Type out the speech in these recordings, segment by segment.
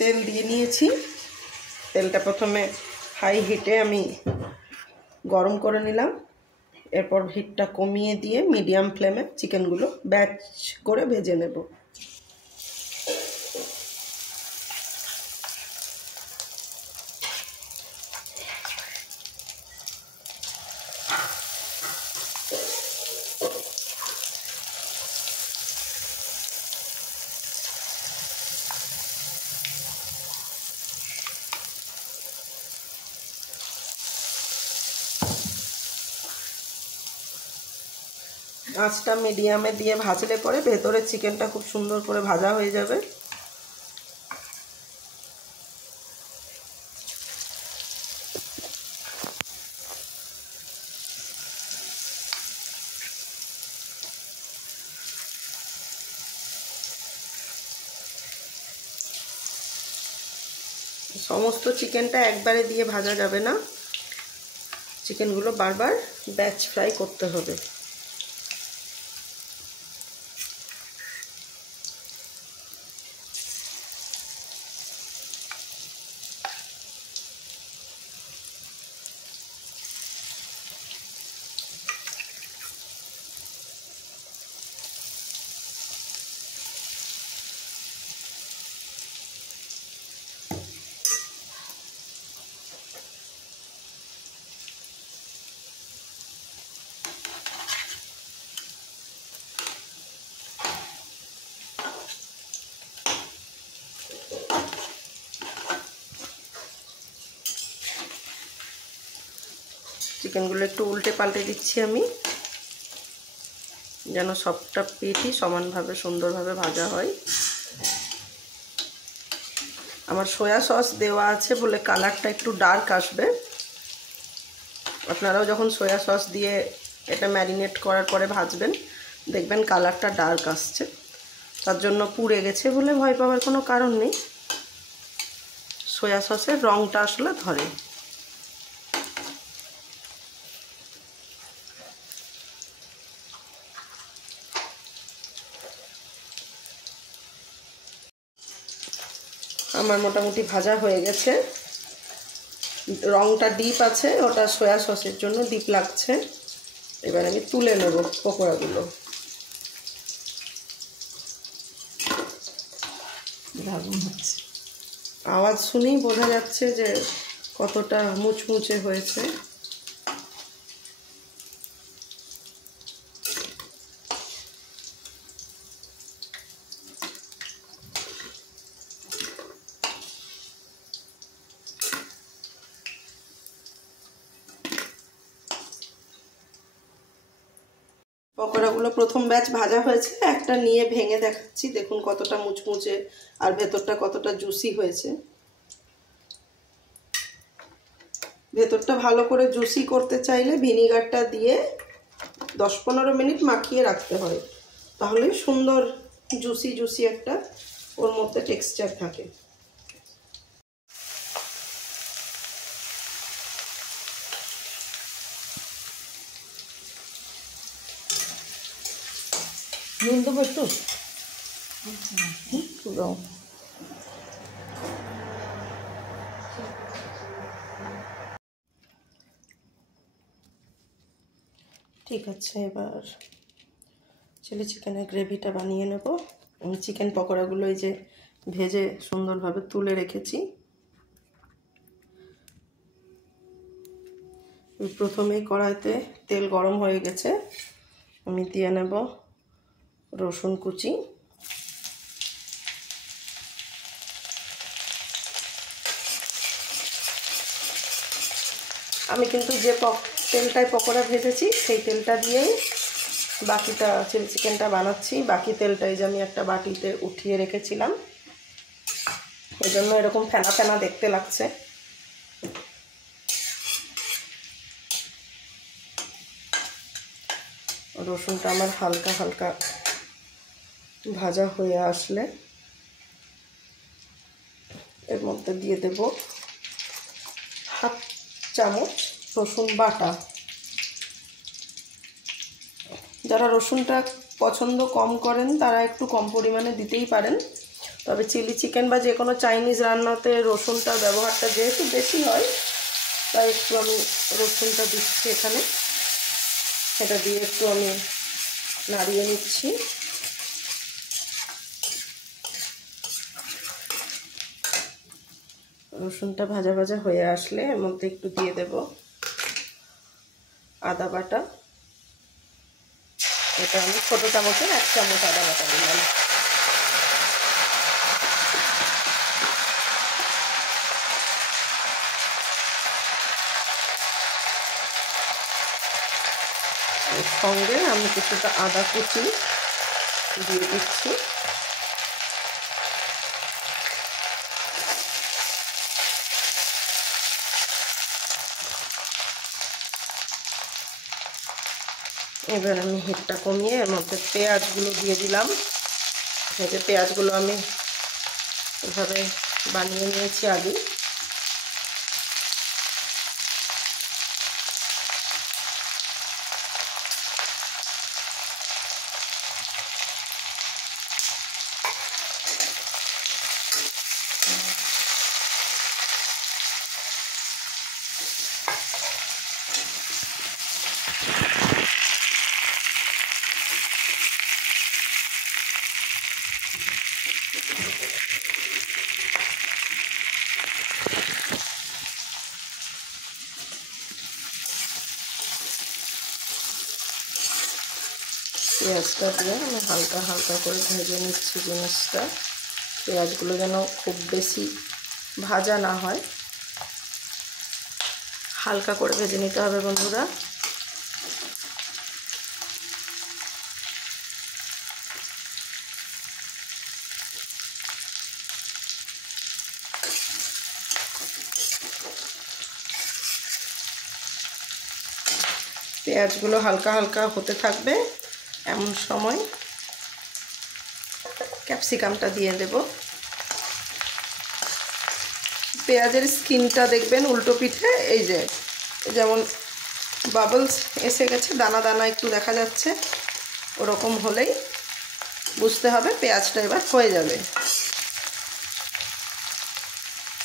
তেল দিয়ে নিয়েছি। তেলটা প্রথমে হাই হিটে আমি গরম করে নিলাম, এরপর হিটটা কমিয়ে দিয়ে মিডিয়াম ফ্লেমে চিকেনগুলো ব্যাচ করে ভেজে নেব। আঁচটা মিডিয়ামে দিয়ে ভাজলে পরে ভেতরের চিকেনটা খুব সুন্দর করে ভাজা হয়ে যাবে। সমস্ত চিকেনটা একবারে দিয়ে ভাজা যাবে না, চিকেনগুলো বারবার ব্যাচ ফ্রাই করতে হবে। চিকেনগুলো একটু উল্টে পাল্টে দিচ্ছি আমি, যেন সবটা পিঠই সমানভাবে সুন্দরভাবে ভাজা হয়। আমার সয়া সস দেওয়া আছে বলে কালারটা একটু ডার্ক আসবে। আপনারাও যখন সয়া সস দিয়ে এটা ম্যারিনেট করার পরে ভাজবেন, দেখবেন কালারটা ডার্ক আসছে। তার জন্য পুড়ে গেছে বলে ভয় পাওয়ার কোনো কারণ নেই, সয়া সসের রঙটা আসলে ধরে। আমার মোটামুটি ভাজা হয়ে গেছে, রঙটা ডিপ আছে, ওটা সয়া সসের জন্য ডিপ লাগছে। এবার আমি তুলে নেব পকোড়াগুলো। আওয়াজ শুনেই বোঝা যাচ্ছে যে কতটা মুচমুচে হয়েছে। পকোড়াগুলো প্রথম ব্যাচ ভাজা হয়েছে, একটা নিয়ে ভেঙে দেখাচ্ছি, দেখুন কতটা মুচমুচে আর ভেতরটা কতটা জুসি হয়েছে। ভেতরটা ভালো করে জুসি করতে চাইলে ভিনিগারটা দিয়ে 10-15 মিনিট মাখিয়ে রাখতে হয়, তাহলে সুন্দর জুসি জুসি একটা ওর মধ্যে টেক্সচার থাকে। নুন দেবো একটু, ঠিক আছে। এবার চিলি চিকেনের গ্রেভিটা বানিয়ে নেব। আমি চিকেন পকোড়াগুলো এই যে ভেজে সুন্দরভাবে তুলে রেখেছি। প্রথমেই কড়াইতে তেল গরম হয়ে গেছে, আমি দিয়ে নেব রসুন কুচি, আমি কিন্তু যে তেলটায় পকোড়া ভেজেছি সেই তেলটা দিয়েই বাকিটা চিলি চিকেনটা বানাচ্ছি। বাকি তেলটাই যে আমি একটা বাটিতে উঠিয়ে রেখেছিলাম, এই জন্য এরকম ফেনা ফেনা দেখতে লাগছে। রসুনটা আমার হালকা হালকা ভাজা হয়ে আসলে এর মধ্যে দিয়ে দেব হাফ চামচ রসুন বাটা। যারা রসুনটা পছন্দ কম করেন তারা একটু কম পরিমাণে দিতেই পারেন, তবে চিলি চিকেন বা যে কোনো চাইনিজ রান্নাতে রসুনটার ব্যবহারটা যেহেতু বেশি হয়, তাই একটু আমি রসুনটা দিচ্ছি এখানে। এটা দিয়ে একটু আমি নাড়িয়ে নিচ্ছি। রসুনটা ভাজা ভাজা হয়ে আসলে এর মধ্যে একটু দিয়ে দেব আদা বাটা। এটা আমি ছোটো চামচের 1 চামচ আদা বাটা দিলাম। এর সঙ্গে আমি কিছুটা আদা কুচি দিয়ে দিচ্ছি। এবার আমি হিটটা কমিয়ে এর মধ্যে পেঁয়াজগুলো দিয়ে দিলাম। এই যে পেঁয়াজগুলো আমি এভাবে বানিয়ে নিয়েছি আগে। পেঁয়াজটা দিয়ে আমি হালকা হালকা করে ভেজে নিচ্ছি জিনিসটা। পেঁয়াজগুলো যেন খুব বেশি ভাজা না হয়, হালকা করে ভেজে নিতে হবে বন্ধুরা। পেঁয়াজগুলো হালকা হালকা হতে থাকবে, এমন সময় ক্যাপসিকামটা দিয়ে দেব। পেঁয়াজের স্কিনটা দেখবেন উল্টো পিঠে এই যে যেমন বাবলস এসে গেছে, দানা দানা একটু দেখা যাচ্ছে, ওরকম হলেই বুঝতে হবে পেঁয়াজটা এবার হয়ে যাবে।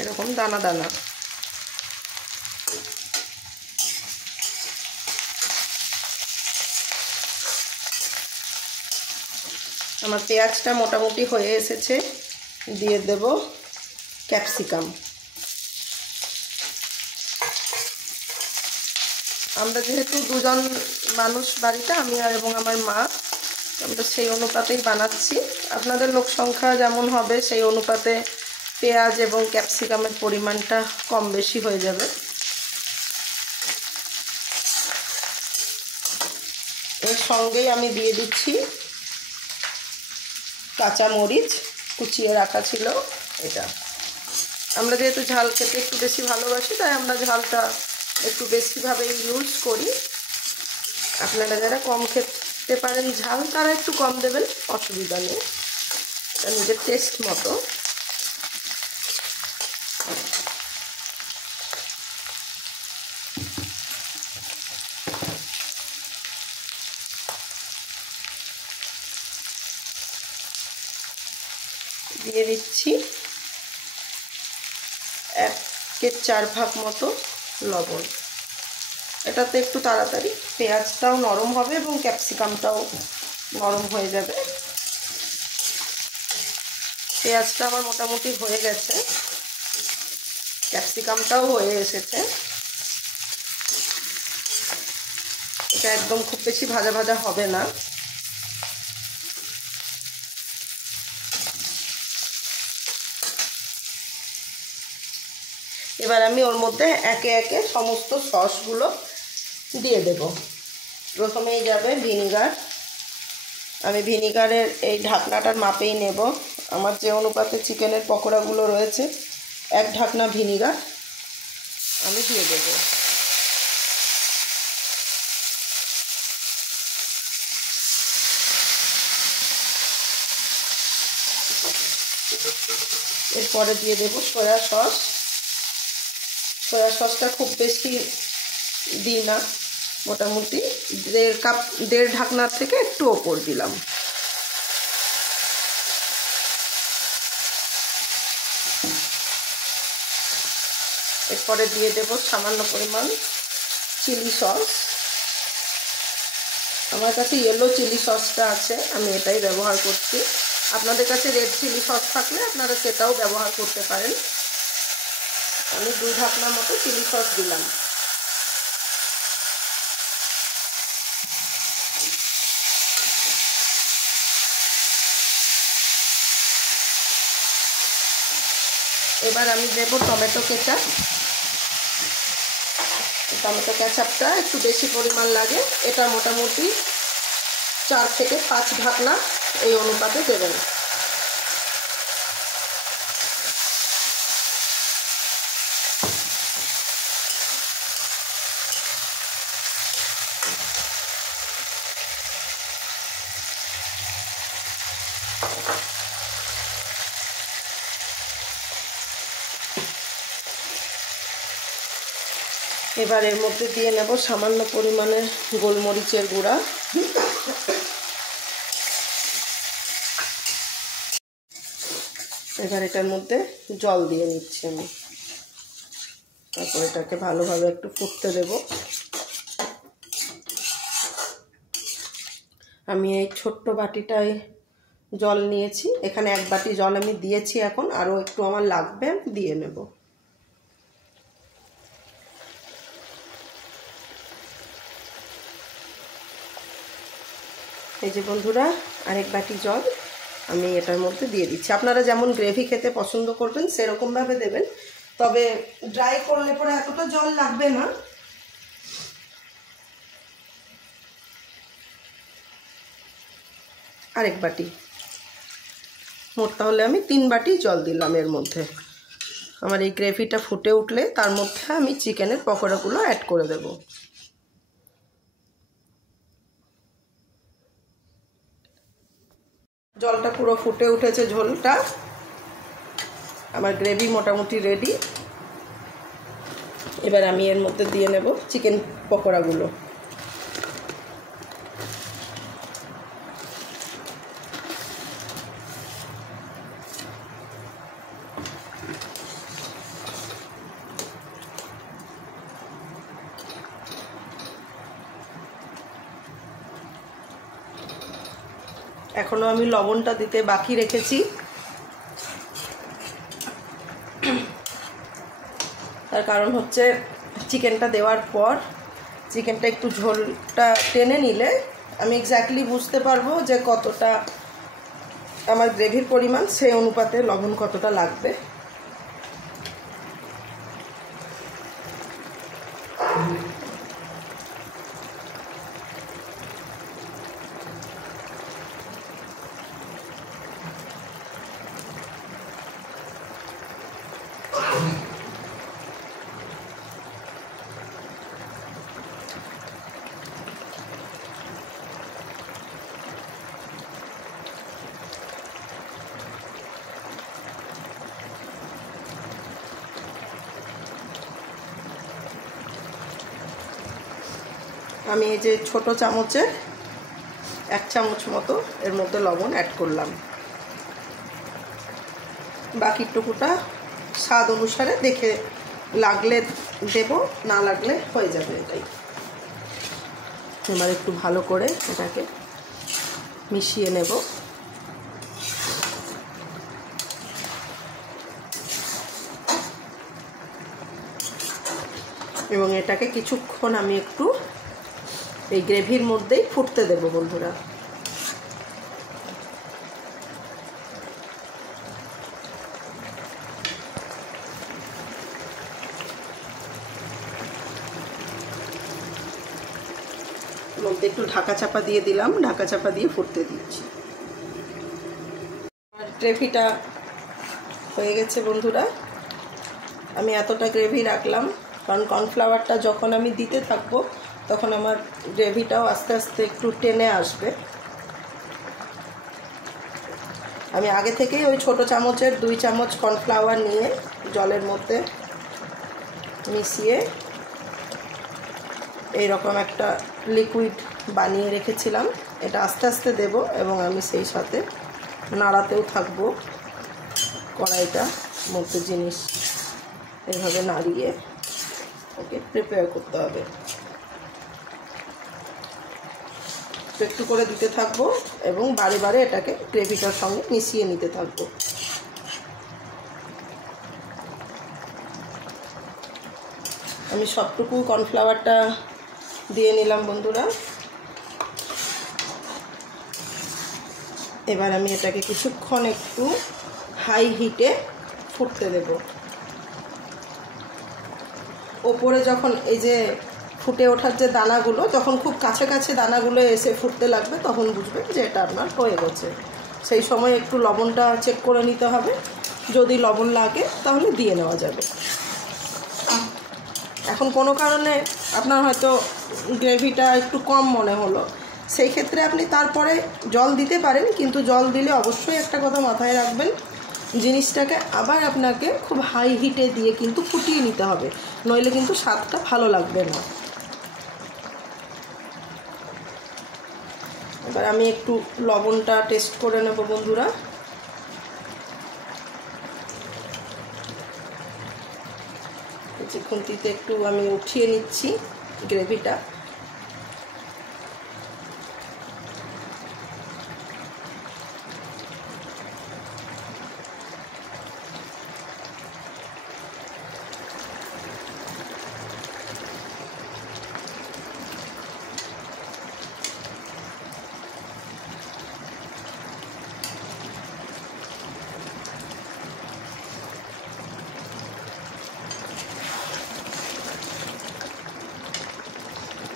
এরকম দানা দানা। আমার পেঁয়াজটা মোটামুটি হয়ে এসেছে, দিয়ে দেব ক্যাপসিকাম। আমরা যেহেতু 2 জন মানুষ বাড়িতে, আমি আর এবং আমার মা, আমরা সেই অনুপাতেই বানাচ্ছি। আপনাদের লোক সংখ্যা যেমন হবে সেই অনুপাতে পেঁয়াজ এবং ক্যাপসিকামের পরিমাণটা কম বেশি হয়ে যাবে। এর সঙ্গেই আমি দিয়ে দিচ্ছি কাঁচা মরিচ কুচিয়ে রাখা ছিল। এটা আমরা যেহেতু ঝাল খেতে একটু বেশি ভালোবাসি, তাই আমরা ঝালটা একটু বেশিভাবে ইউজ করি। আপনারা যারা কম খেতে পারেন ঝাল, তারা একটু কম দেবেন, অসুবিধা নেই, এটা নিজের টেস্ট মতো। দিয়ে দিচ্ছি 1/4 ভাগ মতো লবণ। এটাতে একটু তাড়াতাড়ি পেঁয়াজটাও নরম হবে এবং ক্যাপসিকামটাও নরম হয়ে যাবে। পেঁয়াজটা আমার মোটামুটি হয়ে গেছে, ক্যাপসিকামটাও হয়ে এসেছে। এটা একদম খুব বেশি ভাজা ভাজা হবে না। এবার আমি ওর মধ্যে একে একে সমস্ত সসগুলো দিয়ে দেব। প্রথমেই যাবে ভিনিগার। আমি ভিনিগারের এই ঢাকনাটার মাপেই নেব। আমার যে অনুপাতে চিকেনের পকোড়াগুলো রয়েছে, 1 ঢাকনা ভিনিগার আমি দিয়ে দেব। এরপরে দিয়ে দেব সয়া সস। সয়া সসটা খুব বেশি দিই না, মোটামুটি 1.5 কাপ, 1.5 ঢাকনার থেকে একটু ওপর দিলাম। এরপরে দিয়ে দেব সামান্য পরিমাণ চিলি সস। আমার কাছে ইয়েলো চিলি সসটা আছে, আমি এটাই ব্যবহার করছি। আপনাদের কাছে রেড চিলি সস থাকলে আপনারা সেটাও ব্যবহার করতে পারেন। আমি 2 ঢাকনা মতো চিলি সস দিলাম। এবার আমি দেব টমেটো কেচাপ। টমেটো কেচাপটা একটু বেশি পরিমাণ লাগে, এটা মোটামুটি 4 থেকে 5 ঢাকনা এই অনুপাতে দেবেন। এবার এর মধ্যে দিয়ে নেব সামান্য পরিমাণে গোলমরিচের গুঁড়া। এবার এটার মধ্যে জল দিয়ে নিচ্ছি আমি। তারপর এটাকে ভালোভাবে একটু ফুটতে দেব। আমি এই ছোট্ট বাটিটায় জল নিয়েছি, এখানে 1 বাটি জল আমি দিয়েছি। এখন আরও একটু আমার লাগবে, আমি দিয়ে নেব। এই যে বন্ধুরা, আরেক বাটি জল আমি এটার মধ্যে দিয়ে দিচ্ছি। আপনারা যেমন গ্রেভি খেতে পছন্দ করবেন সেরকমভাবে দেবেন, তবে ড্রাই করলে পরে এতটা জল লাগবে না। আরেক বাটি, মোট তাহলে আমি 3 বাটি জল দিলাম এর মধ্যে। আমার এই গ্রেভিটা ফুটে উঠলে তার মধ্যে আমি চিকেনের পকোড়াগুলো অ্যাড করে দেব। জলটা পুরো ফুটে উঠেছে, ঝোলটা আমার গ্রেভি মোটামুটি রেডি। এবার আমি এর মধ্যে দিয়ে নেব চিকেন পকোড়াগুলো। এখনো আমি লবণটা দিতে বাকি রেখেছি, তার কারণ হচ্ছে চিকেনটা দেওয়ার পর চিকেনটা একটু ঝোলটা টেনে নিলে আমি এক্স্যাক্টলি বুঝতে পারবো যে কতটা আমার গ্রেভির পরিমাণ, সেই অনুপাতে লবণ কতটা লাগবে। আমি এই যে ছোট চামচে 1 চামচ মতো এর মধ্যে লবণ অ্যাড করলাম। বাকিটুকুটা স্বাদ অনুসারে দেখে লাগলে দেব, না লাগলে হয়ে যাবে এটাই। এবার একটু ভালো করে এটাকে মিশিয়ে নেব। এবং এটাকে কিছুক্ষণ আমি একটু এই গ্রেভির মধ্যেই ফুটতে দেব বন্ধুরা। মধ্যে একটু ঢাকা চাপা দিয়ে দিলাম, ঢাকা চাপা দিয়ে ফুটতে দিচ্ছি। গ্রেভিটা হয়ে গেছে বন্ধুরা। আমি এতটা গ্রেভি রাখলাম কারণ কর্নফ্লাওয়ারটা যখন আমি দিতে থাকবো তখন আমার গ্রেভিটাও আস্তে আস্তে একটু টেনে আসবে। আমি আগে থেকেই ওই ছোট চামচের 2 চামচ কর্নফ্লাওয়ার নিয়ে জলের মধ্যে মিশিয়ে এইরকম একটা লিকুইড বানিয়ে রেখেছিলাম। এটা আস্তে আস্তে দেব এবং আমি সেই সাথে নাড়াতেও থাকবো কড়াইটা মধ্যে জিনিস এভাবে নাড়িয়ে ওকে প্রিপেয়ার করতে হবে। একটু করে দিতে থাকবো এবং বারে বারে এটাকে গ্রেভিটার সঙ্গে মিশিয়ে নিতে থাকবো। আমি সবটুকু কর্নফ্লাওয়ারটা দিয়ে নিলাম বন্ধুরা। এবার আমি এটাকে কিছুক্ষণ একটু হাই হিটে ফুটতে দেব। ওপরে যখন এই যে ফুটে ওঠার যে দানাগুলো, যখন খুব কাছে কাছে দানাগুলো এসে ফুটতে লাগবে তখন বুঝবেন যে এটা আপনার হয়ে গেছে। সেই সময় একটু লবণটা চেক করে নিতে হবে, যদি লবণ লাগে তাহলে দিয়ে নেওয়া যাবে। এখন কোনো কারণে আপনার হয়তো গ্রেভিটা একটু কম মনে হলো, সেই ক্ষেত্রে আপনি তারপরে জল দিতে পারেন, কিন্তু জল দিলে অবশ্যই একটা কথা মাথায় রাখবেন, জিনিসটাকে আবার আপনাকে খুব হাই হিটে দিয়ে কিন্তু ফুটিয়ে নিতে হবে, নইলে কিন্তু স্বাদটা ভালো লাগবে না। এবার আমি একটু লবণটা টেস্ট করে নেব বন্ধুরা। খুন্তিতে একটু আমি উঠিয়ে নিচ্ছি গ্রেভিটা।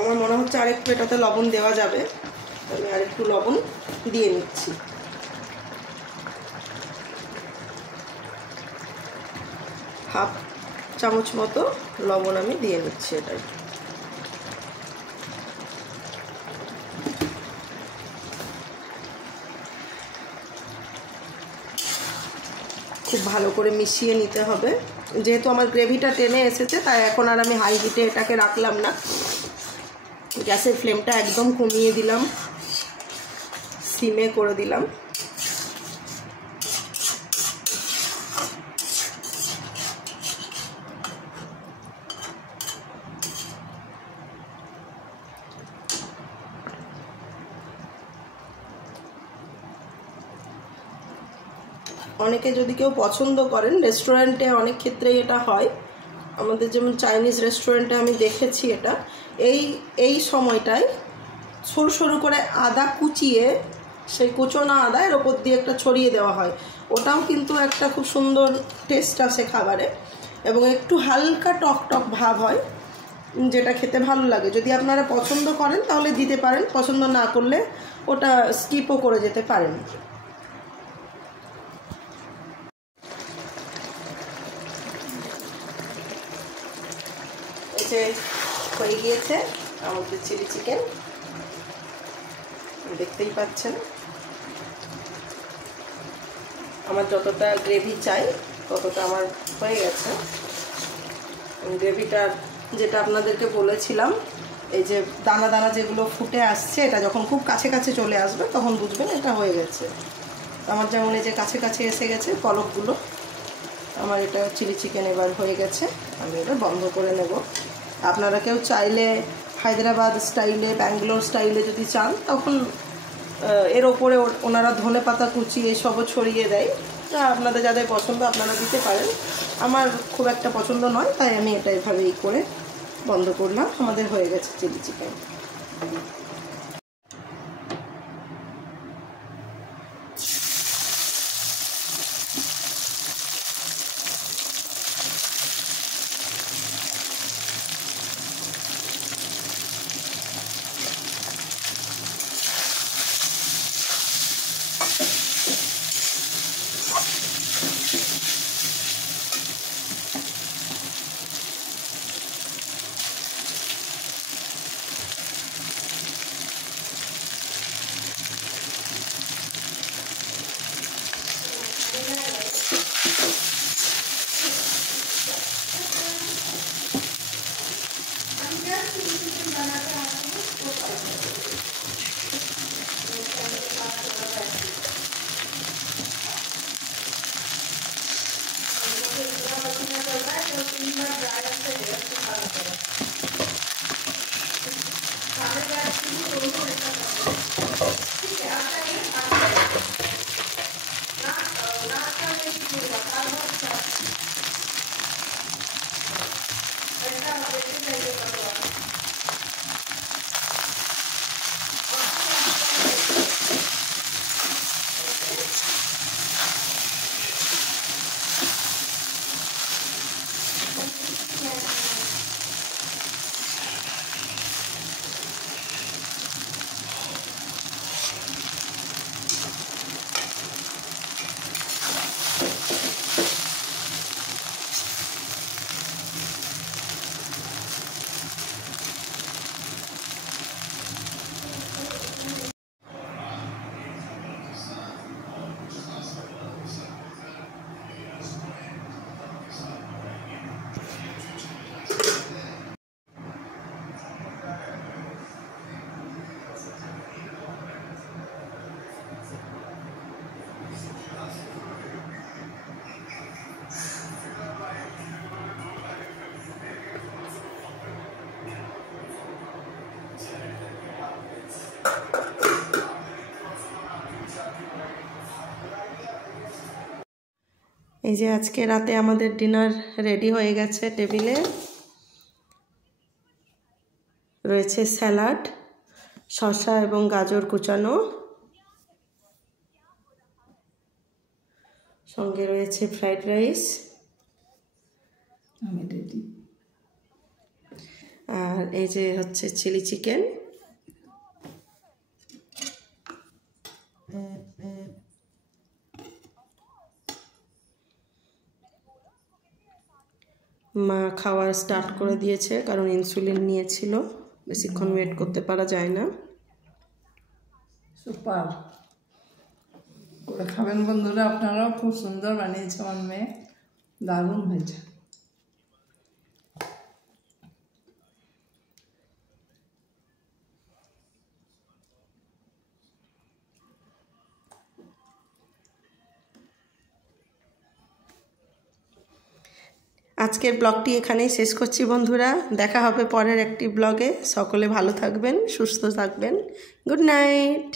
আমার মনে হচ্ছে আরেকটু এটাতে লবণ দেওয়া যাবে, আমি আরেকটু লবণ দিয়ে নিচ্ছি। হাফ চামচ মতো লবণ আমি দিয়ে নিচ্ছি এটাই। খুব ভালো করে মিশিয়ে নিতে হবে। যেহেতু আমার গ্রেভিটা টেনে এসেছে, তাই এখন আর আমি হাই হিটে এটাকে রাখলাম না, গ্যাসের ফ্লেমটা একদম কমিয়ে দিলাম, সিমে করে দিলাম। অনেকে যদি কেউ পছন্দ করেন, রেস্টুরেন্টে অনেক ক্ষেত্রেই এটা হয়, আমাদের যেমন চাইনিজ রেস্টুরেন্টে আমি দেখেছি এটা, এই সময়টায় সরু সরু করে আদা কুচিয়ে, সেই কুচোনা আদা এর ওপর দিয়ে একটা ছড়িয়ে দেওয়া হয়, ওটাও কিন্তু একটা খুব সুন্দর টেস্ট আসে খাবারে, এবং একটু হালকা টক টক ভাব হয়, যেটা খেতে ভালো লাগে। যদি আপনারা পছন্দ করেন তাহলে দিতে পারেন, পছন্দ না করলে ওটা স্কিপও করে যেতে পারেন। যে হয়ে গিয়েছে আমাদের চিলি চিকেন, দেখতেই পাচ্ছেন আমার যতটা গ্রেভি চাই ততটা আমার হয়ে গেছে। গ্রেভিটার যেটা আপনাদেরকে বলেছিলাম, এই যে দানা দানা যেগুলো ফুটে আসছে, এটা যখন খুব কাছে কাছে চলে আসবে তখন বুঝবেন এটা হয়ে গেছে। আমার যেমন এই যে কাছে কাছে এসে গেছে পলকগুলো, আমার এটা চিলি চিকেন এবার হয়ে গেছে। আমি এবার বন্ধ করে নেব। আপনারা কেউ চাইলে হায়দ্রাবাদ স্টাইলে, ব্যাঙ্গালোর স্টাইলে যদি চান, তখন এর ওপরে ওনারা ধনেপাতা কুচি এসবও ছড়িয়ে দেয়। তা আপনাদের যাদের পছন্দ আপনারা দিতে পারেন, আমার খুব একটা পছন্দ নয়, তাই আমি এটা এভাবেই করে বন্ধ করলাম। আমাদের হয়ে গেছে চিলি চিকেন। 3বার ড্রাই আসতে একটু ভালো করে তাহলে গাছ শুধু করবো এটা করবো ঠিক আছে এই যে আজকে রাতে আমাদের ডিনার রেডি হয়ে গেছে টেবিলে রয়েছে স্যালাড শসা এবং গাজর কুচানো সঙ্গে রয়েছে ফ্রাইড রাইস আর এই যে হচ্ছে চিলি চিকেন মা খাওয়া স্টার্ট করে দিয়েছে কারণ ইনসুলিন নিয়েছিল বেশিক্ষণ ওয়েট করতে পারা যায় না সুপার করে খাবেন বন্ধুরা আপনারাও খুব সুন্দর বানিয়েছে আমার মেয়ে দারুণ হয়েছে আজকের ব্লগটি এখানেই শেষ করছি বন্ধুরা দেখা হবে পরের একটি ব্লগে সকলে ভালো থাকবেন সুস্থ থাকবেন গুড নাইট